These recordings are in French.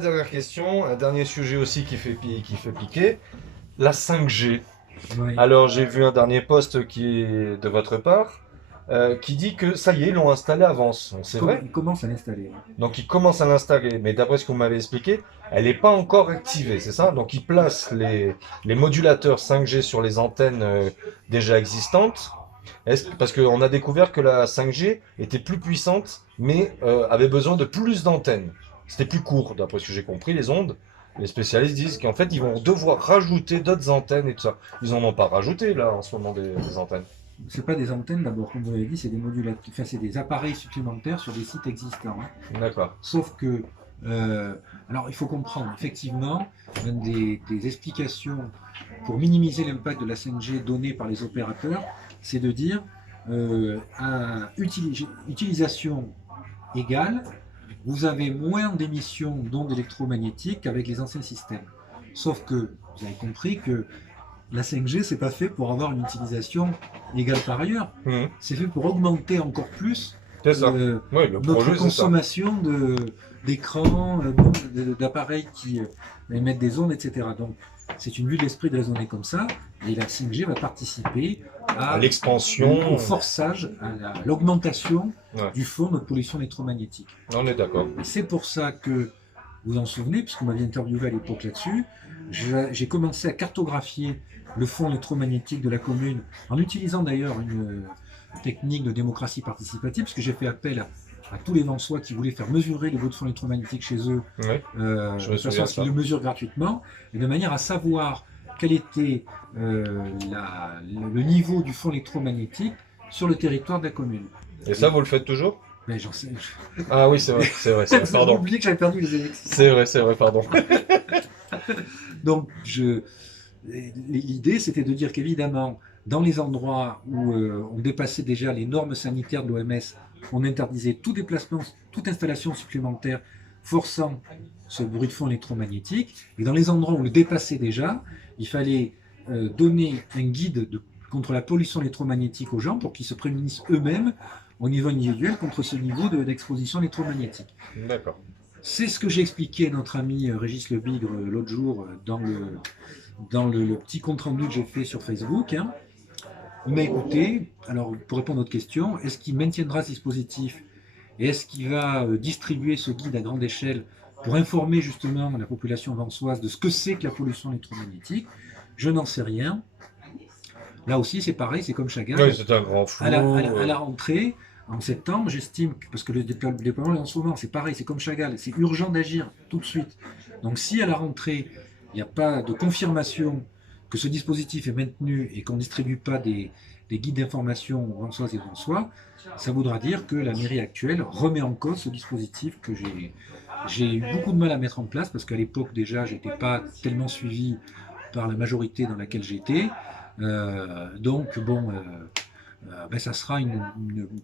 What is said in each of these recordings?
Dernière question, un dernier sujet aussi qui fait piquer, la 5G. Oui. Alors j'ai vu un dernier post qui est de votre part qui dit que ça y est, ils l'ont installé avance. C'est vrai? Il commence à l'installer. Donc ils commencent à l'installer, mais d'après ce que vous m'avez expliqué, elle n'est pas encore activée, c'est ça? Donc ils placent les modulateurs 5G sur les antennes déjà existantes. Parce qu'on a découvert que la 5G était plus puissante, mais avait besoin de plus d'antennes. C'était plus court, d'après ce que j'ai compris, les ondes. Les spécialistes disent qu'en fait, ils vont devoir rajouter d'autres antennes et tout ça. Ils n'en ont pas rajouté, là, en ce moment, des antennes. C'est pas des antennes d'abord, comme vous l'avez dit, c'est des modulateurs, enfin c'est des appareils supplémentaires sur des sites existants, hein. D'accord. Sauf que, euh, alors il faut comprendre, effectivement, une des explications pour minimiser l'impact de la 5G donnée par les opérateurs, c'est de dire à utilisation égale, vous avez moins d'émissions d'ondes électromagnétiques qu'avec les anciens systèmes. Sauf que vous avez compris que la 5G, c'est pas fait pour avoir une utilisation égale par ailleurs. Mhm. C'est fait pour augmenter encore plus C'est ça. Oui, le notre projet, c'est ça. consommation d'écrans, d'appareils qui émettent des ondes, etc. Donc, c'est une vue de l'esprit de raisonner comme ça. Et la 5G va participer À au l'expansion. forçage, à l'augmentation Ouais, du fond de pollution électromagnétique. on est d'accord. Et c'est pour ça que, vous en souvenez, puisqu'on m'avait interviewé à l'époque là-dessus, j'ai commencé à cartographier le fond électromagnétique de la commune, en utilisant d'ailleurs une technique de démocratie participative, parce que j'ai fait appel à tous les Lensois qui voulaient faire mesurer les baux de fond électromagnétique chez eux, Oui, je me de façon souviens à de ce qu'ils ça. le mesurent gratuitement, et de manière à savoir quel était le niveau du fond électromagnétique sur le territoire de la commune. Et ça, Et vous le faites toujours? ben, j'en sais. Ah oui, c'est vrai, c'est vrai, c'est vrai. Vous avez Pardon. oublié que j'avais perdu les élections. C'est vrai, pardon. Donc, l'idée, c'était de dire qu'évidemment, dans les endroits où on dépassait déjà les normes sanitaires de l'OMS, on interdisait tout déplacement, toute installation supplémentaire forçant ce bruit de fond électromagnétique. Et dans les endroits où on le dépassait déjà, il fallait donner un guide contre la pollution électromagnétique aux gens pour qu'ils se prémunissent eux-mêmes au niveau individuel contre ce niveau d'exposition électromagnétique. D'accord. C'est ce que j'ai expliqué à notre ami Régis Lebigre l'autre jour dans le petit compte-rendu que j'ai fait sur Facebook, hein. Il m'a écouté. Alors, pour répondre à votre question, est-ce qu'il maintiendra ce dispositif et est-ce qu'il va distribuer ce guide à grande échelle pour informer justement la population vansoise de ce que c'est que la pollution électromagnétique? Je n'en sais rien. Là aussi, c'est pareil, c'est comme Oui, Chagall. c'est un grand À la, flou. à la- à la rentrée, en septembre, j'estime que, parce que le déploiement est en ce moment, c'est pareil, c'est comme Chagall, c'est urgent d'agir tout de suite. Donc si à la rentrée, il n'y a pas de confirmation que ce dispositif est maintenu et qu'on ne distribue pas des guides d'information aux Vansoises et Vansois, ça voudra dire que la mairie actuelle remet en cause ce dispositif que j'ai eu beaucoup de mal à mettre en place parce qu'à l'époque déjà, je n'étais pas tellement suivi par la majorité dans laquelle j'étais. Donc bon, ben, ça sera une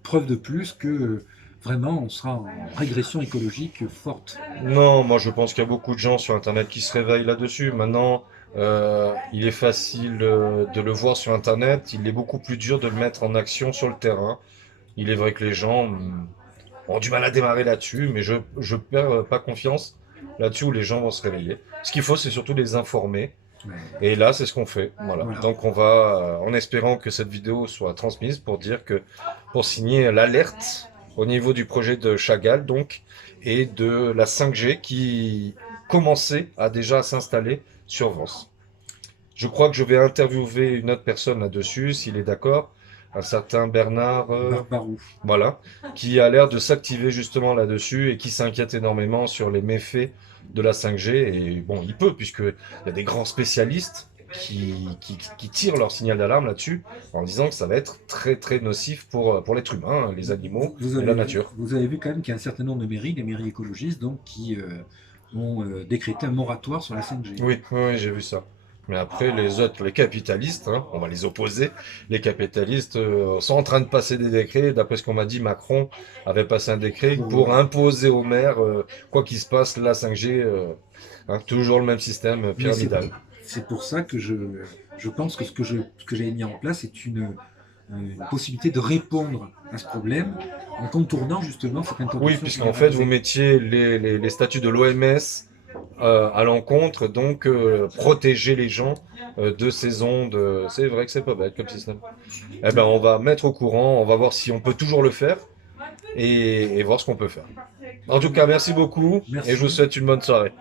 preuve de plus que vraiment on sera en régression écologique forte. Non, moi je pense qu'il y a beaucoup de gens sur Internet qui se réveillent là-dessus. Maintenant, il est facile de le voir sur Internet. Il est beaucoup plus dur de le mettre en action sur le terrain. Il est vrai que les gens ont du mal à démarrer là-dessus, mais je perds pas confiance là-dessus où les gens vont se réveiller. Ce qu'il faut, c'est surtout les informer. Mais, Et là, c'est ce qu'on fait. Voilà. voilà. Donc, on va, en espérant que cette vidéo soit transmise pour dire que, pour signer l'alerte au niveau du projet de Chagall, donc, et de la 5G qui commençait à déjà s'installer sur Vence. Je crois que je vais interviewer une autre personne là-dessus, s'il est d'accord, un certain Bernard, Barbarou. voilà, qui a l'air de s'activer justement là-dessus et qui s'inquiète énormément sur les méfaits de la 5G. Et bon, il peut, puisqu'il y a des grands spécialistes qui tirent leur signal d'alarme là-dessus en disant que ça va être très très nocif pour l'être humain, les animaux Vous et la avez, nature. vous avez vu quand même qu'il y a un certain nombre de mairies, des mairies écologistes, donc, qui ont décrété un moratoire sur la 5G. Oui, oui, oui, j'ai vu ça. Mais après, les autres, les capitalistes, hein, on va les opposer. Les capitalistes sont en train de passer des décrets. D'après ce qu'on m'a dit, Macron avait passé un décret Pour, pour imposer aux maires, quoi qu'il se passe, la 5G, hein, toujours le même système mais pyramidal. c'est pour ça que je pense que ce que j'avais mis en place est une possibilité de répondre à ce problème en contournant justement cette Oui, interdiction puisqu'en fait, vous généralisée. mettiez les statuts de l'OMS à l'encontre, donc protéger les gens de ces ondes. C'est vrai que c'est pas bête comme système. Eh ben, on va mettre au courant, on va voir si on peut toujours le faire et voir ce qu'on peut faire. En tout cas, merci beaucoup et je vous Merci. souhaite une bonne soirée.